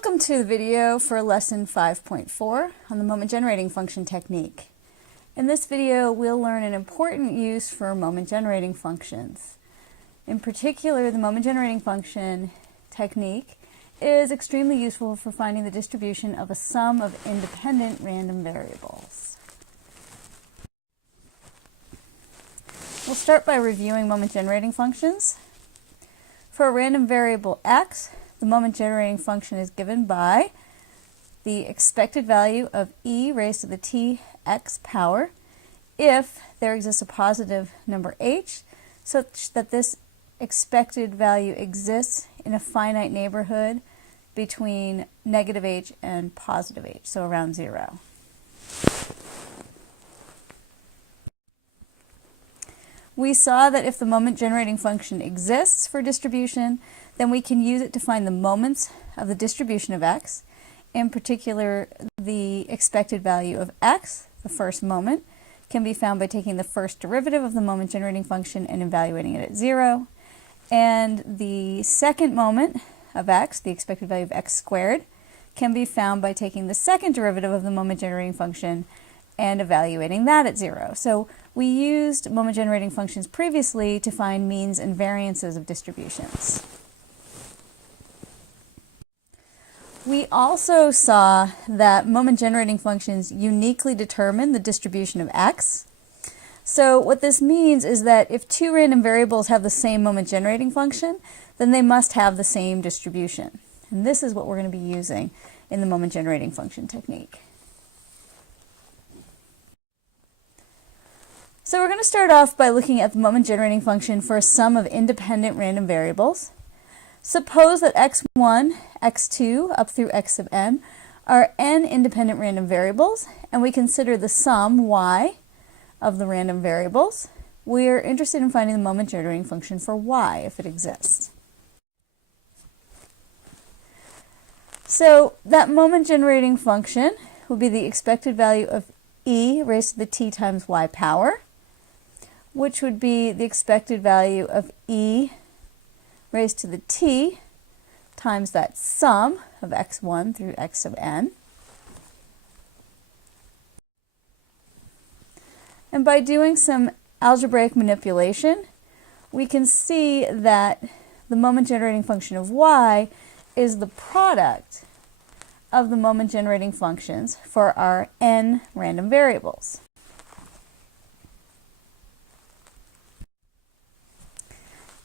Welcome to the video for lesson 5.4 on the moment generating function technique. In this video, we'll learn an important use for moment generating functions. In particular, the moment generating function technique is extremely useful for finding the distribution of a sum of independent random variables. We'll start by reviewing moment generating functions. For a random variable x, the moment generating function is given by the expected value of e raised to the t x power if there exists a positive number h such that this expected value exists in a finite neighborhood between negative h and positive h, so around 0. We saw that if the moment generating function exists for distribution, then we can use it to find the moments of the distribution of x, in particular the expected value of x, the first moment, can be found by taking the first derivative of the moment generating function and evaluating it at 0. And the second moment of x, the expected value of x squared, can be found by taking the second derivative of the moment generating function and evaluating that at 0. So we used moment generating functions previously to find means and variances of distributions. We also saw that moment generating functions uniquely determine the distribution of x. So what this means is that if two random variables have the same moment generating function, then they must have the same distribution. And this is what we're going to be using in the moment generating function technique. So we're going to start off by looking at the moment generating function for a sum of independent random variables. Suppose that x1, x2, up through x sub n are n independent random variables, and we consider the sum y of the random variables. We are interested in finding the moment generating function for y if it exists. So that moment generating function will be the expected value of e raised to the t times y power, which would be the expected value of e raised to the t times that sum of x1 through x sub n. And by doing some algebraic manipulation, we can see that the moment generating function of y is the product of the moment generating functions for our n random variables.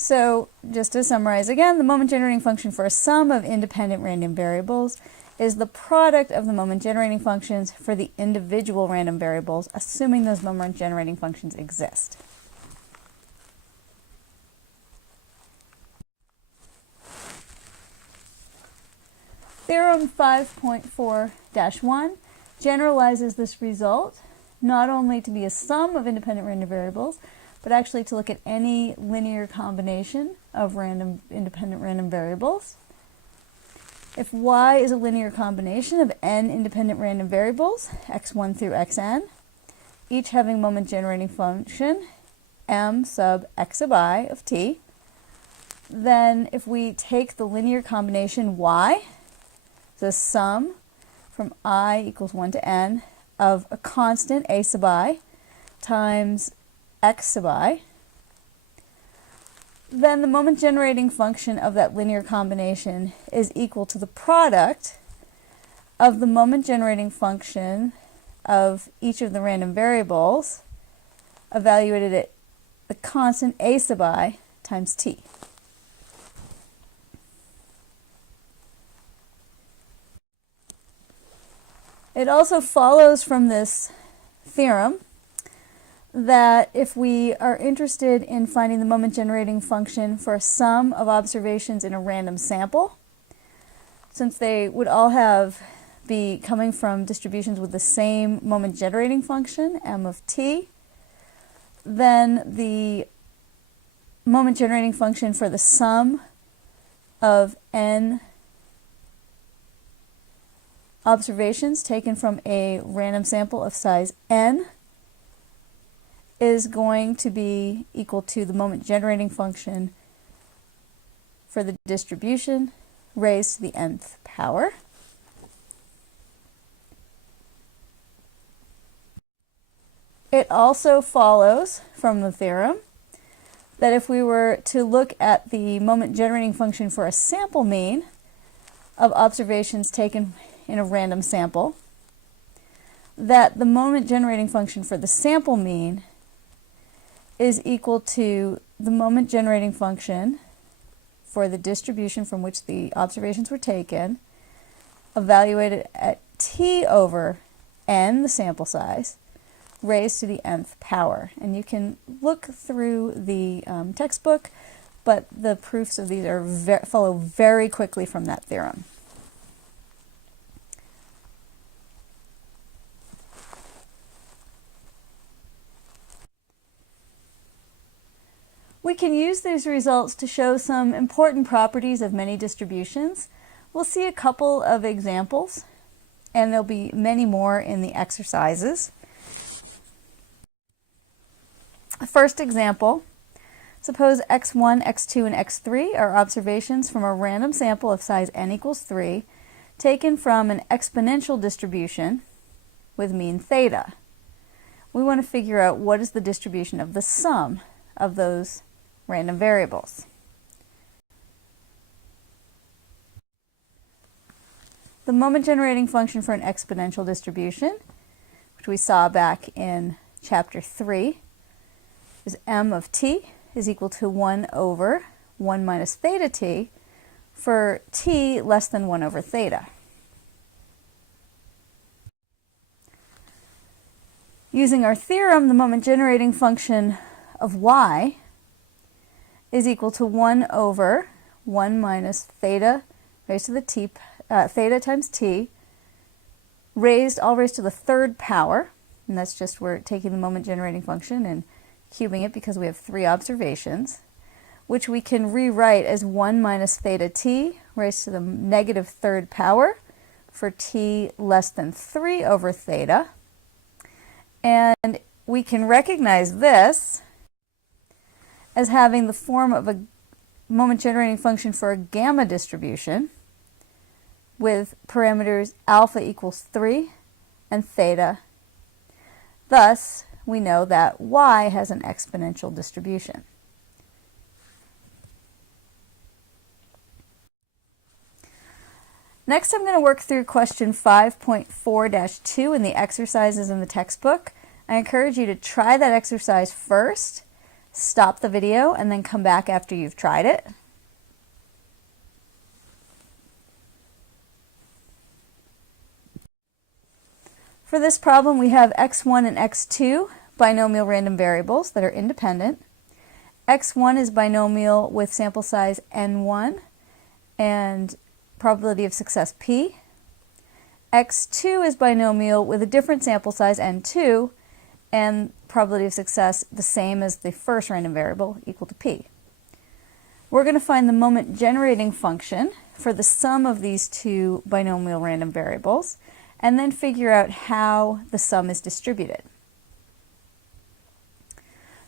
So just to summarize again, the moment generating function for a sum of independent random variables is the product of the moment generating functions for the individual random variables, assuming those moment generating functions exist. Theorem 5.4-1 generalizes this result not only to be a sum of independent random variables, but actually to look at any linear combination of independent random variables. If y is a linear combination of n independent random variables, x1 through xn, each having moment generating function m sub x sub I of t, then if we take the linear combination y, the sum from I equals 1 to n of a constant a sub I times x sub I, then the moment generating function of that linear combination is equal to the product of the moment generating function of each of the random variables evaluated at the constant a sub I times t. It also follows from this theorem that if we are interested in finding the moment generating function for a sum of observations in a random sample, since they would all be coming from distributions with the same moment generating function, m of t, then the moment generating function for the sum of n observations taken from a random sample of size n is going to be equal to the moment generating function for the distribution raised to the nth power. It also follows from the theorem that if we were to look at the moment generating function for a sample mean of observations taken in a random sample, that the moment generating function for the sample mean is equal to the moment generating function for the distribution from which the observations were taken, evaluated at t over n, the sample size, raised to the nth power. And you can look through the textbook, but the proofs of these are follow very quickly from that theorem. We can use these results to show some important properties of many distributions. We'll see a couple of examples, and there'll be many more in the exercises. First example, suppose x1, x2, and x3 are observations from a random sample of size n equals 3 taken from an exponential distribution with mean theta. We want to figure out what is the distribution of the sum of those random variables. The moment generating function for an exponential distribution, which we saw back in chapter 3, is m of t is equal to 1 over 1 minus theta t for t less than 1 over theta. Using our theorem, the moment generating function of y is equal to 1 over 1 minus theta raised to the t, theta times t, all raised to the third power, and that's just we're taking the moment generating function and cubing it because we have 3 observations, which we can rewrite as 1 minus theta t raised to the negative third power for t less than 3 over theta. And we can recognize this as having the form of a moment generating function for a gamma distribution with parameters alpha equals 3 and theta. Thus, we know that y has an exponential distribution. Next, I'm going to work through question 5.4-2 in the exercises in the textbook. I encourage you to try that exercise first, stop the video, and then come back after you've tried it. For this problem, we have x1 and x2 binomial random variables that are independent. x1 is binomial with sample size n1 and probability of success p. x2 is binomial with a different sample size n2 and probability of success the same as the first random variable, equal to p. We're going to find the moment generating function for the sum of these two binomial random variables and then figure out how the sum is distributed.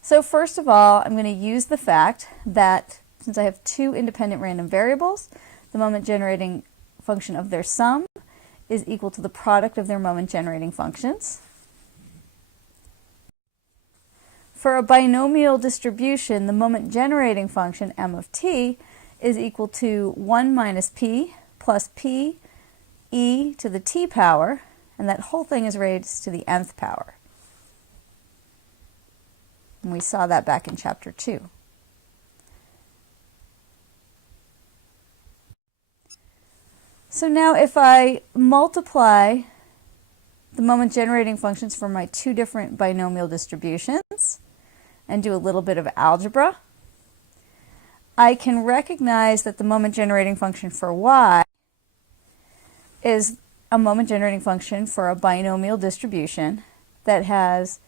So first of all, I'm going to use the fact that since I have 2 independent random variables, the moment generating function of their sum is equal to the product of their moment generating functions. For a binomial distribution, the moment generating function m of t is equal to 1 minus p plus p e to the t power, and that whole thing is raised to the nth power. And we saw that back in chapter 2. So now if I multiply the moment generating functions for my 2 different binomial distributions and do a little bit of algebra, I can recognize that the moment generating function for y is a moment generating function for a binomial distribution that has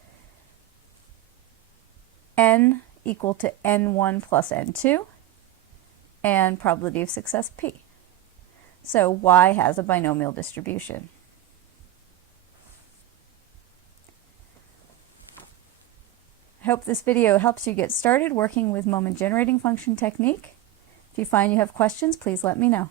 n equal to n1 plus n2 and probability of success p. So y has a binomial distribution. I hope this video helps you get started working with moment generating function technique. If you find you have questions, please let me know.